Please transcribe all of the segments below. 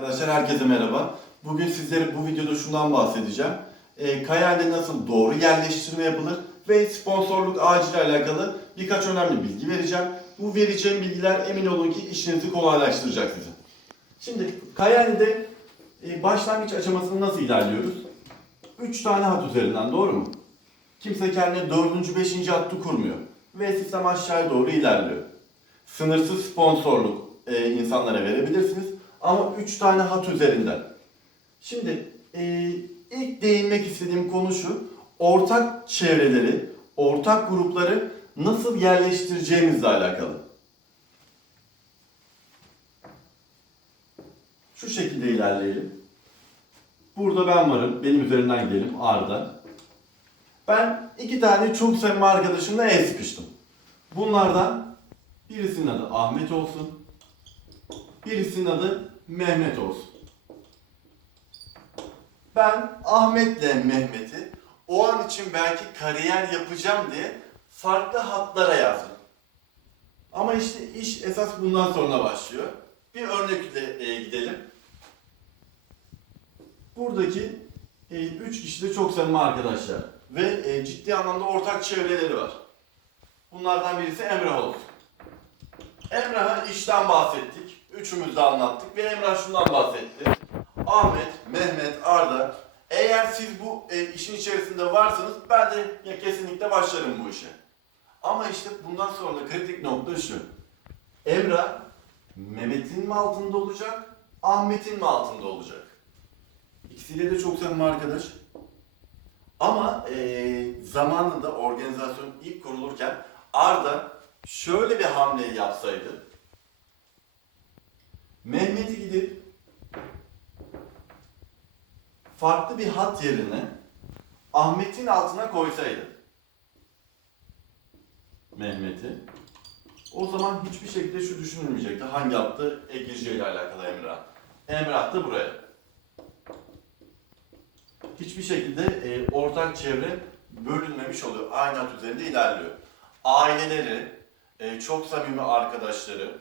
Arkadaşlar herkese merhaba. Bugün sizlere bu videoda şundan bahsedeceğim. E, Kayal'de nasıl doğru yerleştirme yapılır ve sponsorluk ağacıyla alakalı birkaç önemli bilgi vereceğim. Bu vereceğim bilgiler emin olun ki işinizi kolaylaştıracak sizin. Şimdi Kayal'de e, başlangıç aşamasını nasıl ilerliyoruz? 3 tane hat üzerinden doğru mu? Kimse kendine 4. 5. hattı kurmuyor. Ve sistem aşağıya doğru ilerliyor. Sınırsız sponsorluk e, insanlara verebilirsiniz. Ama 3 tane hat üzerinden. Şimdi e, ilk değinmek istediğim konu şu. Ortak çevreleri, ortak grupları nasıl yerleştireceğimizle alakalı. Şu şekilde ilerleyelim. Burada ben varım. Benim üzerinden gidelim. Arda. Ben iki tane çok samimi arkadaşımla el sıkıştım. Bunlardan birisinin adı Ahmet olsun. Birisinin adı Mehmet olsun. Ben Ahmet'le Mehmet'i o an için belki kariyer yapacağım diye farklı hatlara yazdım. Ama işte iş esas bundan sonra başlıyor. Bir örnekle e, gidelim. Buradaki e, üç kişi de çok samimi arkadaşlar. Ve e, ciddi anlamda ortak çevreleri var. Bunlardan birisi Emrah olsun. Emrah'a işten bahsettik. Üçümüz de anlattık ve Emrah şundan bahsetti. Ahmet, Mehmet, Arda eğer siz bu e, işin içerisinde varsanız ben de ya, kesinlikle başlarım bu işe. Ama işte bundan sonra kritik nokta şu. Emrah Mehmet'in mi altında olacak, Ahmet'in mi altında olacak? İkisiyle de çok samimi arkadaş. Ama e, zamanında organizasyon ilk kurulurken Arda şöyle bir hamle yapsaydı. Mehmet'i gidip farklı bir hat yerine Ahmet'in altına koysaydı. Mehmet'i. O zaman hiçbir şekilde şu düşünülmeyecekti. Hangi hattı e, gireceğiyle alakalı Emrah. Emrah da buraya. Hiçbir şekilde e, ortak çevre bölünmemiş oluyor. Aynı hat üzerinde ilerliyor. Aileleri, e, çok samimi arkadaşları,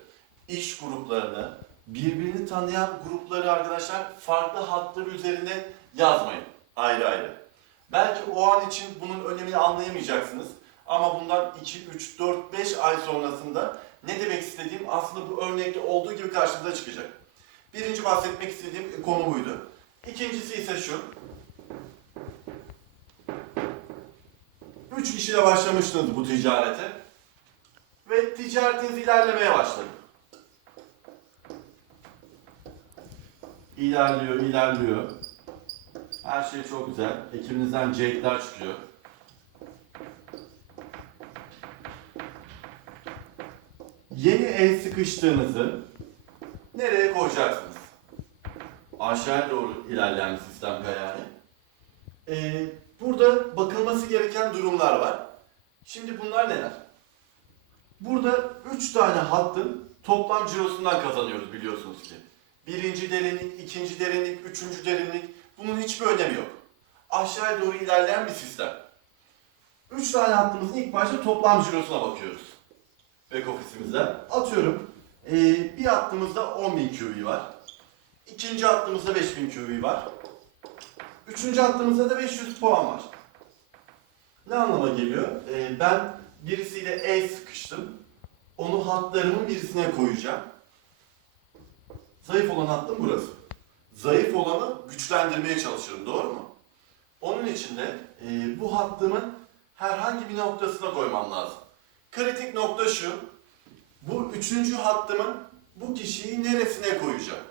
iş gruplarını, birbirini tanıyan grupları arkadaşlar farklı hatlar üzerine yazmayın. Ayrı ayrı. Belki o an için bunun önemini anlayamayacaksınız. Ama bundan 2, 3, 4, 5 ay sonrasında ne demek istediğim aslında bu örnekte olduğu gibi karşınıza çıkacak. Birinci bahsetmek istediğim konu buydu. İkincisi ise şu. Üç kişiyle başlamıştınız bu ticarete. Ve ticaretiniz ilerlemeye başladı. İlerliyor, ilerliyor. Her şey çok güzel. Ekibinizden Jake'ler çıkıyor. Yeni el sıkıştığınızı nereye koyacaksınız? Aşağıya doğru ilerleyen sistem yani. Ee, burada bakılması gereken durumlar var. Şimdi bunlar neler? Burada 3 tane hattın toplam cirosundan kazanıyoruz biliyorsunuz ki. Birinci derinlik, ikinci derinlik, üçüncü derinlik bunun hiçbir önemi yok. Aşağıya doğru ilerleyen bir sistem. 3 tane hattımızın ilk başta toplam cirosuna bakıyoruz. Back ofisimizde. Atıyorum ee, bir hattımızda 10.000 QV var. İkinci hattımızda 5000 QV var. Üçüncü hattımızda da 500 puan var. Ne anlama geliyor? Ee, ben birisiyle el sıkıştım. Onu hatlarımın birisine koyacağım. Zayıf olan hattım burası. Zayıf olanı güçlendirmeye çalışırım, doğru mu? Onun için de e, bu hattımın herhangi bir noktasına koymam lazım. Kritik nokta şu, bu üçüncü hattımın bu kişiyi neresine koyacağım?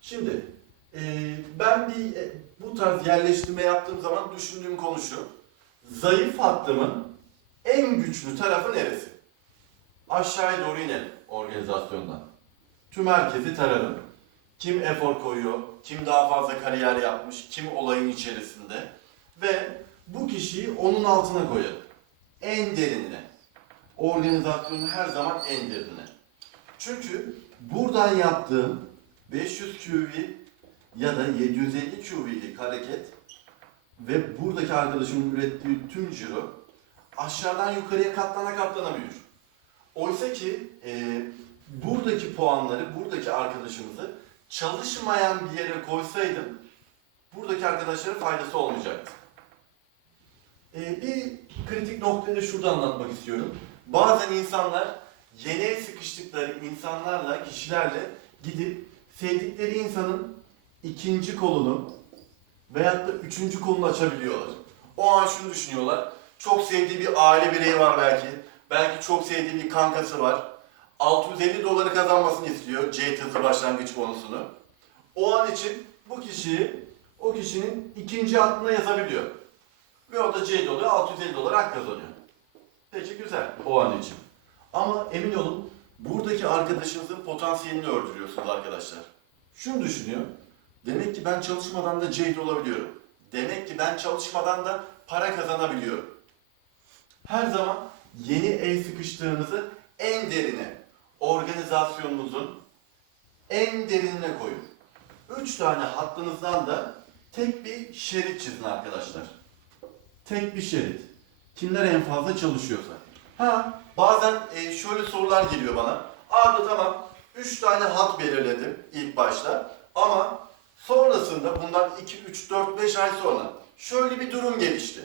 Şimdi e, ben bir e, bu tarz yerleştirme yaptığım zaman düşündüğüm konu şu. Zayıf hattımın en güçlü tarafı neresi? Aşağıya doğru inelim organizasyondan. Tüm herkesi tararım. Kim efor koyuyor, kim daha fazla kariyer yapmış, kim olayın içerisinde. Ve bu kişiyi onun altına koyarım. En derinine. Organizasyonun her zaman en derinine. Çünkü buradan yaptığım 500 QV ya da 750 QV'lik hareket ve buradaki arkadaşımın ürettiği tüm ciro aşağıdan yukarıya katlana katlana. Oysa ki e, buradaki puanları, buradaki arkadaşımızı çalışmayan bir yere koysaydım buradaki arkadaşlara faydası olmayacaktı. Ee, bir kritik noktayı da şurada anlatmak istiyorum. Bazen insanlar yeni sıkıştıkları insanlarla, kişilerle gidip sevdikleri insanın ikinci kolunu veyahut da üçüncü kolunu açabiliyorlar. O an şunu düşünüyorlar. Çok sevdiği bir aile bireyi var belki. Belki çok sevdiği bir kankası var. 650 doları kazanmasını istiyor C hızı başlangıç bonusunu. O an için bu kişiyi o kişinin ikinci hattına yazabiliyor. Ve o da C oluyor 650 dolar hak kazanıyor. Peki güzel o an için. Ama emin olun buradaki arkadaşınızın potansiyelini öldürüyorsunuz arkadaşlar. Şunu düşünüyor. Demek ki ben çalışmadan da C'de olabiliyorum. Demek ki ben çalışmadan da para kazanabiliyorum. Her zaman yeni el sıkıştığınızı en derine, organizasyonunuzun en derinine koyun. Üç tane hattınızdan da tek bir şerit çizin arkadaşlar. Tek bir şerit. Kimler en fazla çalışıyorsa. Ha, bazen e, şöyle sorular geliyor bana. Abi tamam, üç tane hat belirledim ilk başta. Ama sonrasında bundan 2, 3, 4, 5 ay sonra şöyle bir durum gelişti.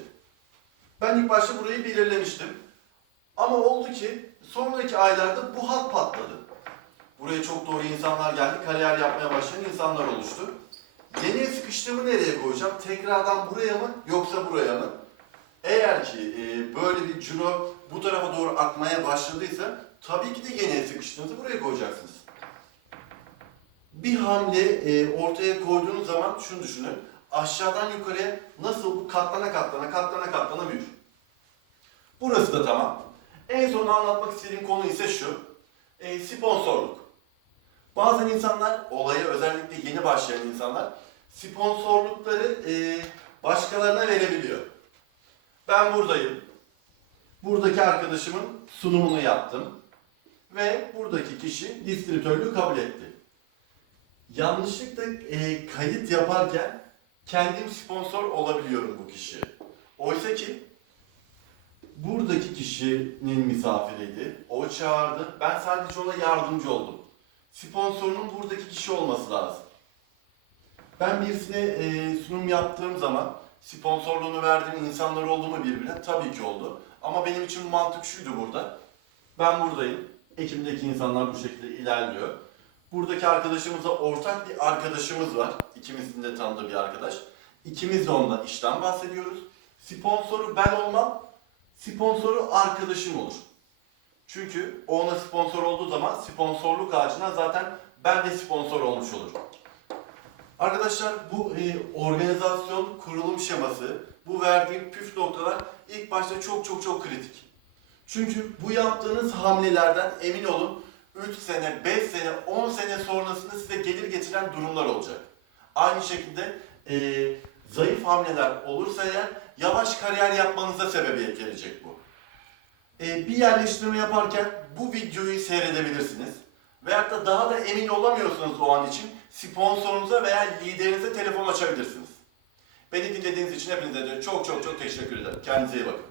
Ben ilk başta burayı belirlemiştim. Ama oldu ki sonraki aylarda bu hat patladı. Buraya çok doğru insanlar geldi, kariyer yapmaya başlayan insanlar oluştu. Yeni sıkıştığımı nereye koyacağım? Tekrardan buraya mı yoksa buraya mı? Eğer ki e, böyle bir ciro bu tarafa doğru akmaya başladıysa tabii ki de yeni sıkıştığınızı buraya koyacaksınız. Bir hamle e, ortaya koyduğunuz zaman şunu düşünün. Aşağıdan yukarıya nasıl bu katlana katlana katlana katlana büyür. Burası da tamam. En son anlatmak istediğim konu ise şu. E, sponsorluk. Bazen insanlar, olaya özellikle yeni başlayan insanlar sponsorlukları e, başkalarına verebiliyor. Ben buradayım. Buradaki arkadaşımın sunumunu yaptım. Ve buradaki kişi distribütörlüğü kabul etti. Yanlışlıkla e, kayıt yaparken kendim sponsor olabiliyorum bu kişiye. Oysa ki buradaki kişinin misafiriydi. O çağırdı. Ben sadece ona yardımcı oldum. Sponsorunun buradaki kişi olması lazım. Ben birisine e, sunum yaptığım zaman sponsorluğunu verdiğim insanlar oldu mu birbirine? Tabii ki oldu. Ama benim için mantık şuydu burada. Ben buradayım. Ekimdeki insanlar bu şekilde ilerliyor. Buradaki arkadaşımızla ortak bir arkadaşımız var. İkimizin de tanıdığı bir arkadaş. İkimiz de ondan işten bahsediyoruz. Sponsoru ben olmam, sponsoru arkadaşım olur. Çünkü ona sponsor olduğu zaman sponsorluk ağacına zaten ben de sponsor olmuş olurum. Arkadaşlar bu e, organizasyon kurulum şeması, bu verdiğim püf noktalar ilk başta çok çok çok kritik. Çünkü bu yaptığınız hamlelerden emin olun 3 sene, 5 sene, 10 sene sonrasında size gelir getiren durumlar olacak. Aynı şekilde e, zayıf hamleler olursa eğer yavaş kariyer yapmanıza sebebiyet gelecek bu. E, bir yerleştirme yaparken bu videoyu seyredebilirsiniz. Veyahut da daha da emin olamıyorsunuz o an için sponsorunuza veya liderinize telefon açabilirsiniz. Beni dinlediğiniz için hepinize de çok çok çok teşekkür ederim. Kendinize iyi bakın.